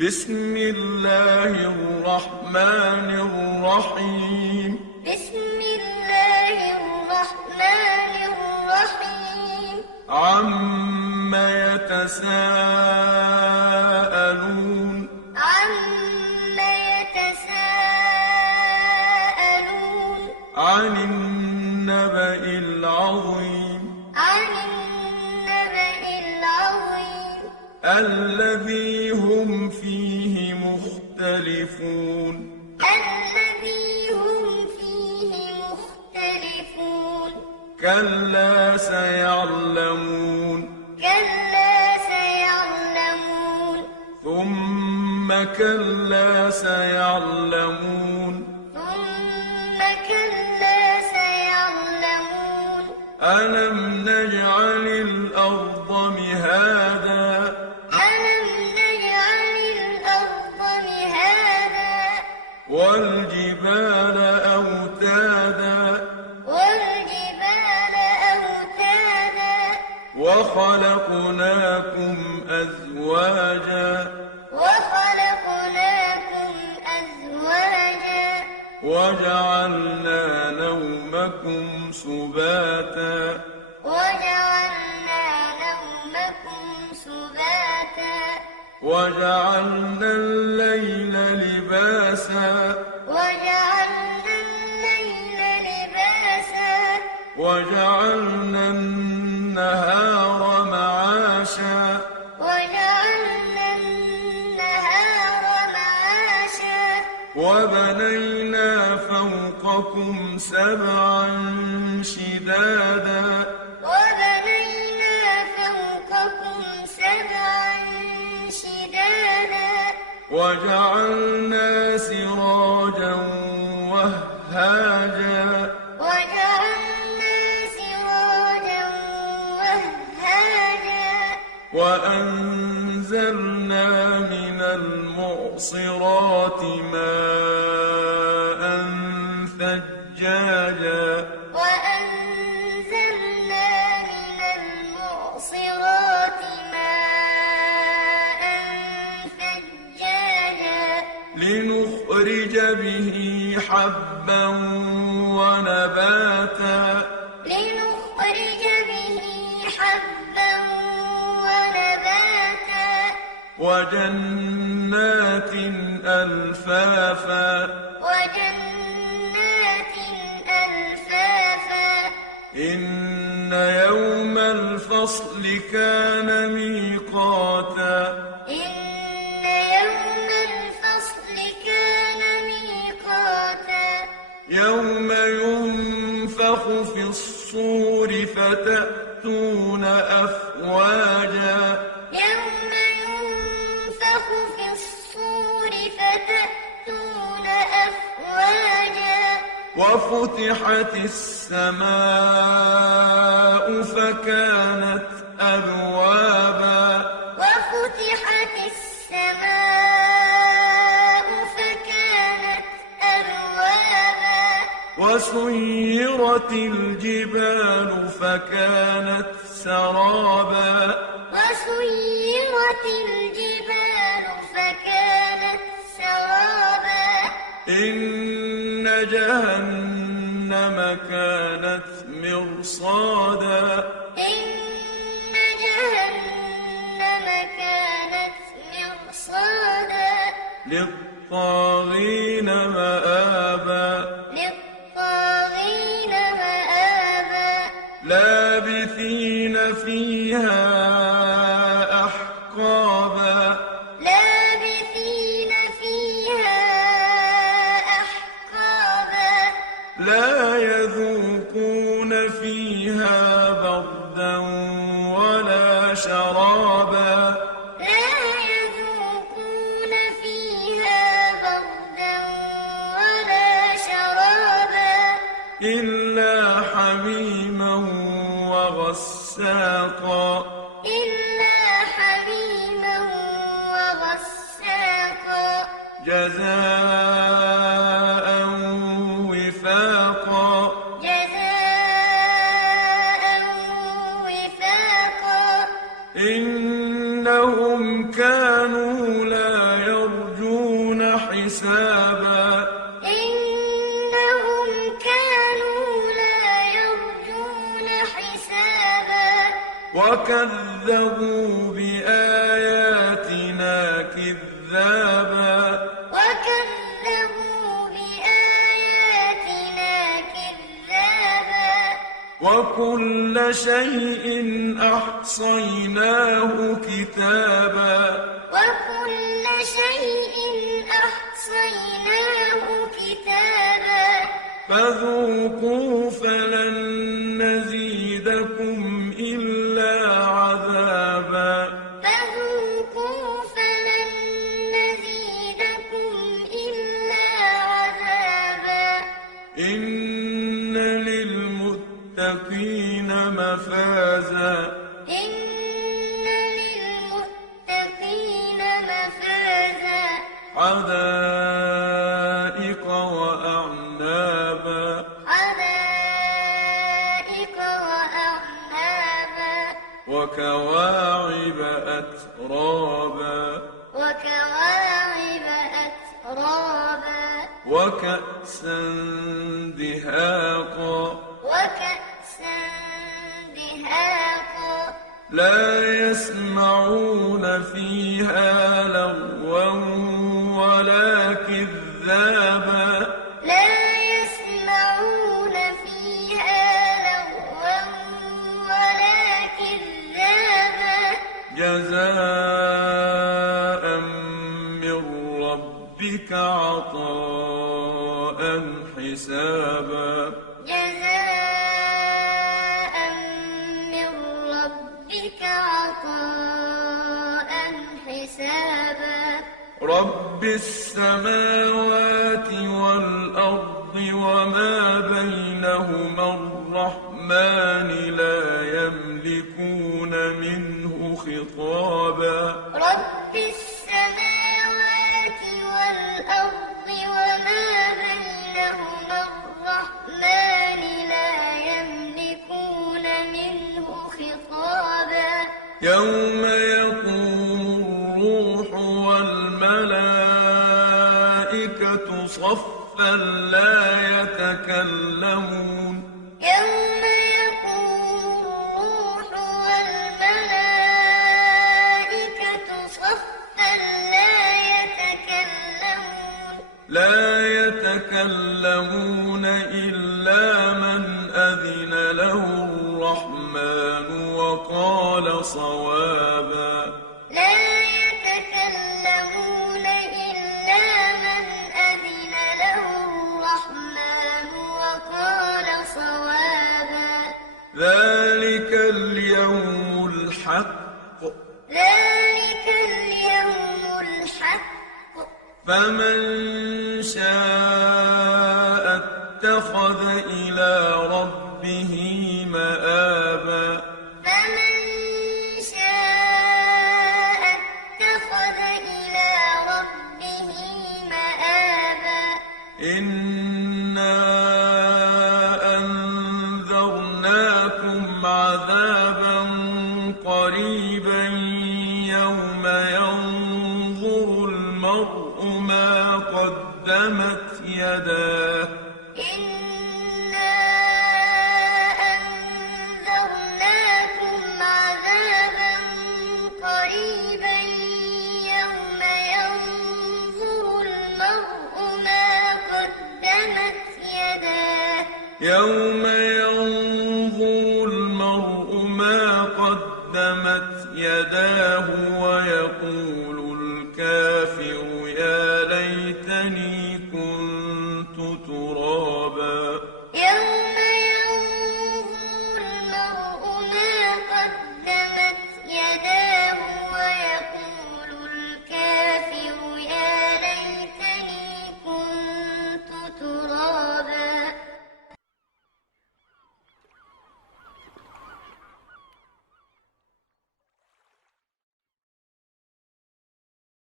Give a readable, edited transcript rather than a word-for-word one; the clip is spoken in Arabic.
بسم الله الرحمن الرحيم. بسم الله الرحمن الرحيم. عم يتساءلون. عم يتساءلون. عن النبأ العظيم. عن النبأ العظيم. الذي هم فيه مختلفون. الذي هم فيه مختلفون. كلا سيعلمون. كلا سيعلمون. ثم كلا سيعلمون. ثم كلا سيعلمون. ألم نجعل الأرض مهادا. ألم نجعل الأرض مهادا. والجبال أوتادا. والجبال أوتادا. وخلقناكم أزواجا. وخلقناكم أزواجا. وجعلنا نومكم سباتا. وجعلنا نومكم سباتا. وجعلنا الليل لباسا. وجعلنا الليل لباسا. وجعلنا النهار معاشا. وجعلنا النهار معاشا. وبنينا فوقكم سبعا شدادا. وبنينا فوقكم سبعا شدادا. وجعلنا سراجا وهاجا. وجعلنا سراجا وهاجا. وأنزلنا من المعصرات ماء ثجاجا. وأنزلنا من المعصرات ماء ثجاجا. لنخرج به حبا ونباتا. لنخرج به حبا ونباتا. وجنات ألفافا. وجنات ألفافا. إن يوم الفصل كان ميقاتا. إن يوم الفصل كان ميقاتا. يوم ينفخ في الصور فتأتون أفواجا. يوم ينفخ في الصور فتأتون أفواجا. وفتحت السماء فكانت أبوابا. وفتحت السماء فكانت أبوابا. وسيرت الجبال فكانت سرابا. وسيرت الجبال فكانت سرابا. إن جهنم كانت مرصادا. إن جهنم كانت مرصادا. للطاغين مآبا. للطاغين مآبا. لابثين فيها أحقابا. لابثين فيها أحقابا. لا يذوقون فيها بردا ولا شرابا. لا يذوقون فيها بردا ولا شرابا. إلا حميما وغساقا. إلا حميما وغساقا. جزاء وفاقا. جزاء وفاقا. إنهم كانوا لا وكذبوا بآياتنا كذابا وكل شيء أحصيناه كتابا فذوقوا فلن نزيدكم إلا عذابا إن للمتقين مفازا حدائق وأعنابا وكواعب أترابا وكأسا دهاقا لا يسمعون فيها لغوا ولا كذابا جزاء من ربك عطاء حسابا رب السماوات والأرض وما بينهما الرحمن لا يملكون منه خطابا رب السماوات والأرض وما بينهما الرحمن لا يملكون منه خطابا يوم يقوم الروح والملائكة صفا لا يتكلمون يوم يقوم الروح والملائكة صفا لا يتكلمون إلا من أذن له الرحمن وقال صوابا ذلك اليوم الحق فمن شاء اتخذ إلى ربه مآبا إنا أنذرناكم عذابا قريبا يوم ينظر المرء ما قدمت يداه إنا أنذرناكم عذابا قريبا يوم ينظر المرء ما قدمت يداه يوم ينظر المرء ما قدمت يداه ويقول